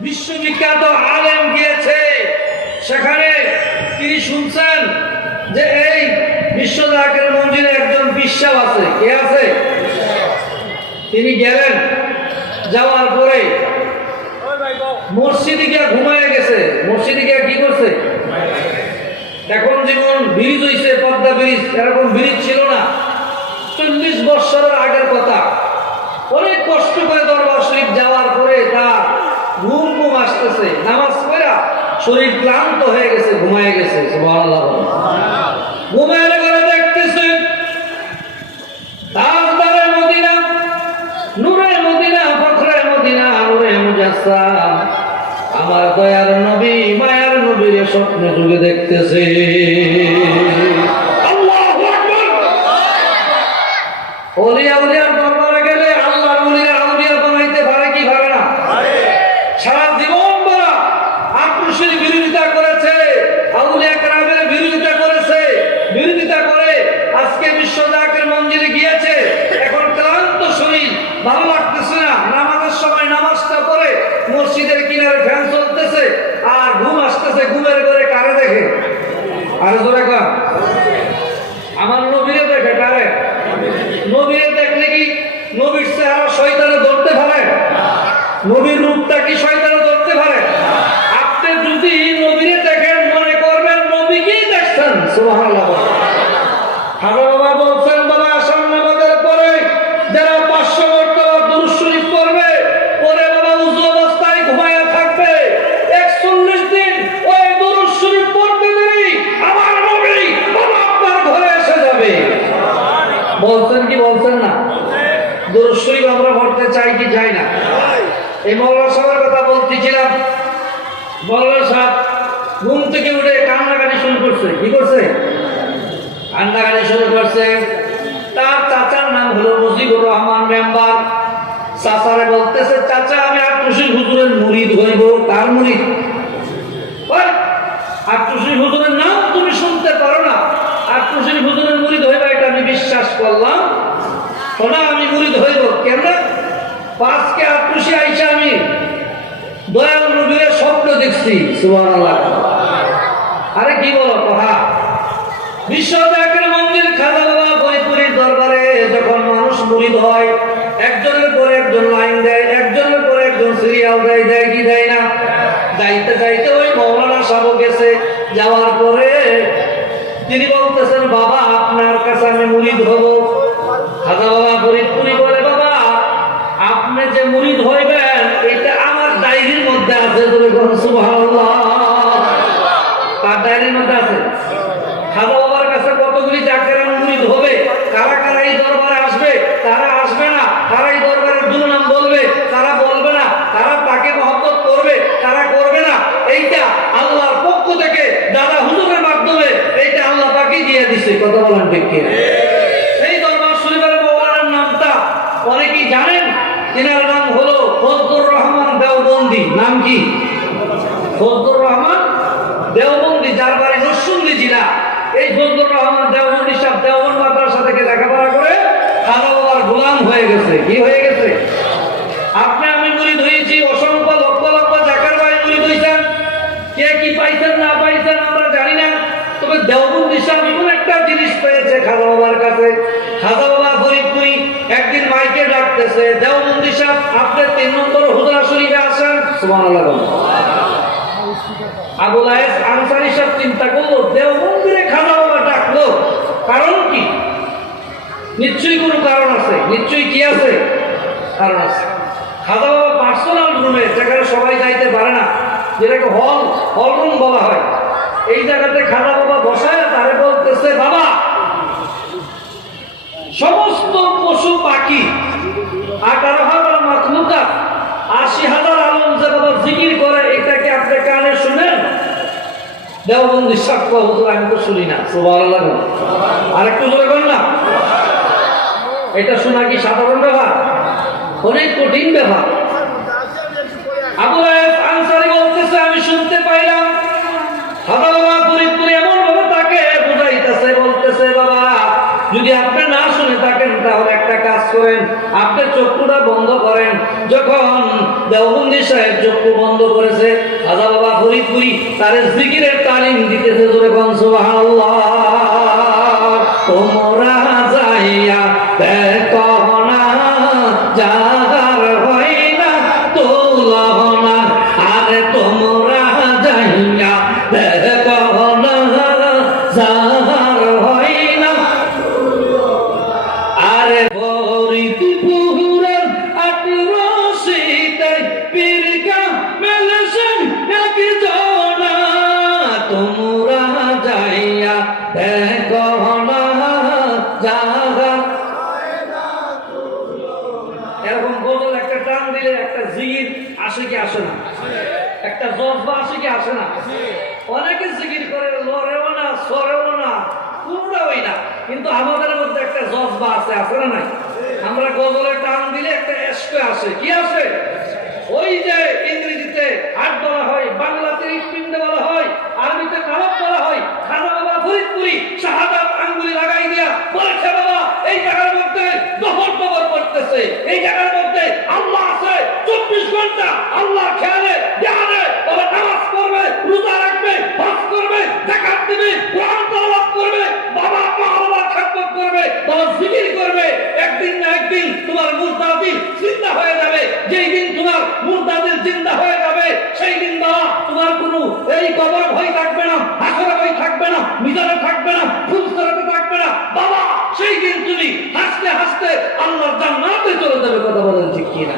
বিশ্ববিখ্যাত আলেম গিয়েছে, সেখানে তিনি শুনছেন যে এই বিশ্ব জাকের মন্দিরে একজন বিশ্বাস আছে। কে আছে? তিনি গেলেন, যাওয়ার পরে মসজিদে ঘুমায় গেছে। মসজিদে গিয়ে কি করছে? এখন যেমন ব্রিজ হয়েছে পদ্মা ব্রিজ, এরকম ব্রিজ ছিল না। চল্লিশ বৎসরের আগের কথা। অনেক কষ্ট করে দরবার শরীফ যাওয়ার পরে তার ঘুম ঘুম আসতেছে। নামাজ পড়া, শরীর ক্লান্ত হয়ে গেছে, ঘুমায় গেছে দেখতেছে। আমার দয়ার নবী, মায়ার নবীর স্বপ্ন যুগে দেখতেছে। আল্লাহু আকবার। ওলিয়া উলিয়ার দরবারে গেলে আল্লাহর উলিয়া আউলিয়া বানাইতে পারে কি পারে না সারা জীবন বলা আক্রোশের বিরোধিতা করেছে আউলিয়া কেরামের বিরোধিতা করেছে বিরোধিতা করে আজকে বিশ্ব জাকের মঞ্জিলে গিয়েছে এখন ক্লান্ত শরীর ভালো লাগতেছে না নামাজের সময় নামাজটা করে মসজিদের কিনারে ফ্যান চলতেছে আর ঘুম আসতেছে ঘুমের ঘরে কারে দেখে আরে জোরে কর। আমার নবীরে দেখে কারে? নবীরে দেখলে কি নবীর চেহারা শয়তানে ধরতে পারে? নবীর রূপটা কি শয়তানে ধরতে পারে আপনি যদি নবীরে দেখেন মনে করবেন নবীকেই দেখছেন সুবহানাল্লাহ হাজা বাবা বলছেন বাবা আসাম নামাজের পরে যারা পাঁচশো মর্তবা দুরূদ শরীফ পড়বে পরে বাবা উজু অবস্থায় ঘুমায়া থাকবে একচল্লিশ দিন ওই দুরূদ শরীফ পড়তে দেরি আমার নবী বাবা আপনার ঘরে এসে যাবে বলছেন কি বলছেন না? দুরূদ শরীফ আমরা পড়তে চাই কি চাই না? এই মৌলানা সাহেবের কথা বলতেছিলাম। মৌলানা সাহেব ঘুম থেকে উঠে কান্নাকাটি শুরু করছে। কি করছে? কান্নাকাটি শুরু করছে। তার চাচার নাম হলো মুজিবুর রহমান মেম্বার। চাচারে বলতেছে, চাচা, আমি আটুসির হুজুরের মুরিদ হইব কার মুরিদ। আটুসির হুজুরের নাম তুমি শুনতে পারো না আটুসির হুজুরের মুরিদ হইব এটা আমি বিশ্বাস করলাম শোনা আমি মুরিদ হইব কেমন পাঁচকে আটুসি আইসা আমি দয়াল নবীর স্বপ্ন দেখছি আরে কি বলো কথা বিশ্ব মন্দির খাজা বাবা দরবারে যখন মানুষ মুরিদ হয়, একজনের পর একজন লাইন দেয়, একজনের পর একজন সিরিয়াল দেয় দেয় কি দেয় না? যাইতে যাইতে ওই মৌলানা সাহেব গেছে, যাওয়ার পরে তিনি বলতেছেন, বাবা, আপনার কাছে আমি মুরিদ হব। খাজা বাবা ফরিদপুরি বলে, বাবা, আপনি যে মুরিদ হইবেন, এটা তার ডায়েরির মধ্যে আছে খাজা বাবার কাছে কতগুলি চাকরি মুরিদ হবে, কারা কারা এই দরবারে আসবে, তারা আসবে না, তারা এই দরবারের দুর্নাম বলবে, তারা বলবে না, তারা তাকে মহব্বত করবে, তারা করবে না। এইটা আল্লাহর পক্ষ থেকে দাদা হুজুরের মাধ্যমে, এইটা আল্লাহ পাকেই দিয়ে দিছে, কথা বলেন ঠিক? এই দরবার শরীফের মৌলানার নামটা অনেকেই জানেন, তিনার নাম হলো ফজলুর রহমান দেওবন্দি, নাম কি? ফজলুর রহমান, দেওবন্দি, যার বাড়ি নরসুন্দি জেলা। এই ফজলুর রহমান দেওবন্দি সাহেব দেওবন্দ মাদ্রাসা থেকে লেখাপড়া করে খাজা বাবার গোলাম হয়ে গেছে। কি হয়ে গেছে? আপনি আমি মুরিদ হয়েছি, অসংখ্য লক্ষ লক্ষ জাকার ভাই মুরিদ হয়েছেন। কে কি পাইছেন, না পাইছেন, আমরা জানি না। তবে দেওবন্দি সাহেব এমন একটা জিনিস পেয়েছে খাজা কাছে। খাজা বাবা ফরিদপুরি একদিন মাইকে ডাকতেছে, দেওবন্দি সাহেব, আপনি তিন নম্বর হুজরা শরীফে আসেন? সুবহানাল্লাহ। আবুল আয়েস আনসারি সব চিন্তা করল দেও মন্দিরে খাজা বাবা ডাকলো। কারণ কি? নিশ্চয়ই কোনো কারণ আছে। নিশ্চয়ই কি আছে? কারণ আছে। খাজা বাবা পার্সোনাল রুমে, যেখানে সবাই যাইতে পারে না, যেটাকে হল হল রুম বলা হয়, এই জায়গাতে খাজা বাবা বসায়, তারে বলতেছে, বাবা, সমস্ত পশু পাখি, আঠারো হাজার মাখলুকা আশি হাজার আলম যে বাবা জিকির করে, এটাকে আপনি কানে দেওবন্দি সাক্ষ্য হুজুর আমি তো শুনি না। সুবহানাল্লাহ আর একটু জোরে বল না। এটা শোনা কি সাধারণ ব্যাপার? অনেক কঠিন ব্যাপার। আবু আনসারি বলতেছে আমি শুনতে পাইলাম হাদা বাবা এমন ভাবে তাকে বুঝাইতেছে বলতেছে বাবা যদি আপনি না শুনে থাকেন তাহলে একটা কাজ করেন। আপনি চক্ষুটা বন্ধ করেন। যখন দেওবন্দি সাহেব চক্ষু বন্ধ করেছে। আজা বাবা ফরিদপুরি তার জিকিরের তালিম দিতেছে জোরে সুবহানাল্লাহ। তোমরা যাইয়া দেখ না যাগার এরকম গজল একটা টান দিলে একটা জিগির আসে কি আসে না? একটা জজবা আসে কি আসে না? অনেকে জিকির করে, লড়েও না, সরেও না, কোনটাই না। কিন্তু আমাদের মধ্যে একটা জজবা আছে আছে না নাই? আমরা গজলে টান দিলে একটা এসকে আসে। কি আসে? ওই যে ইংরেজিতে আট বলা হয় বাংলাতে হৃৎপিণ্ডে বলা হয় আরবিতে কালব বলা হয় খাজা বাবা ফরিদপুরি শাহাদাত আঙ্গুলি লাগাই দিয়া বলেছে বাবা এই জায়গার মধ্যে দহর দহর করতেছে এই জায়গার মধ্যে আল্লাহ আছে। চব্বিশ ঘণ্টা আল্লাহ খেয়ালে ধ্যানে বাবা নামাজ করবে রোজা রাখবে হজ করবে জাকাত দিবে কোরআন তেলাওয়াত করবে বাবা মা বাবা খাতমত করবে বাবা জিকির করবে একদিন না একদিন তোমার মুরতাদির জিন্দা হয়ে যাবে যেই দিন তোমার মুরতাদির জিন্দা হয়ে যাবে সেই দিন বাবা তোমার কোনো এই কবর ভয় থাকবে না হাসরে ভয় থাকবে না মিজানে থাকবে না ফুলসরাতে থাকবে না বাবা সেই দিন তুমি হাসতে হাসতে আল্লাহর জান্নাতে চলে যাবে কথা বলেন ঠিক কিনা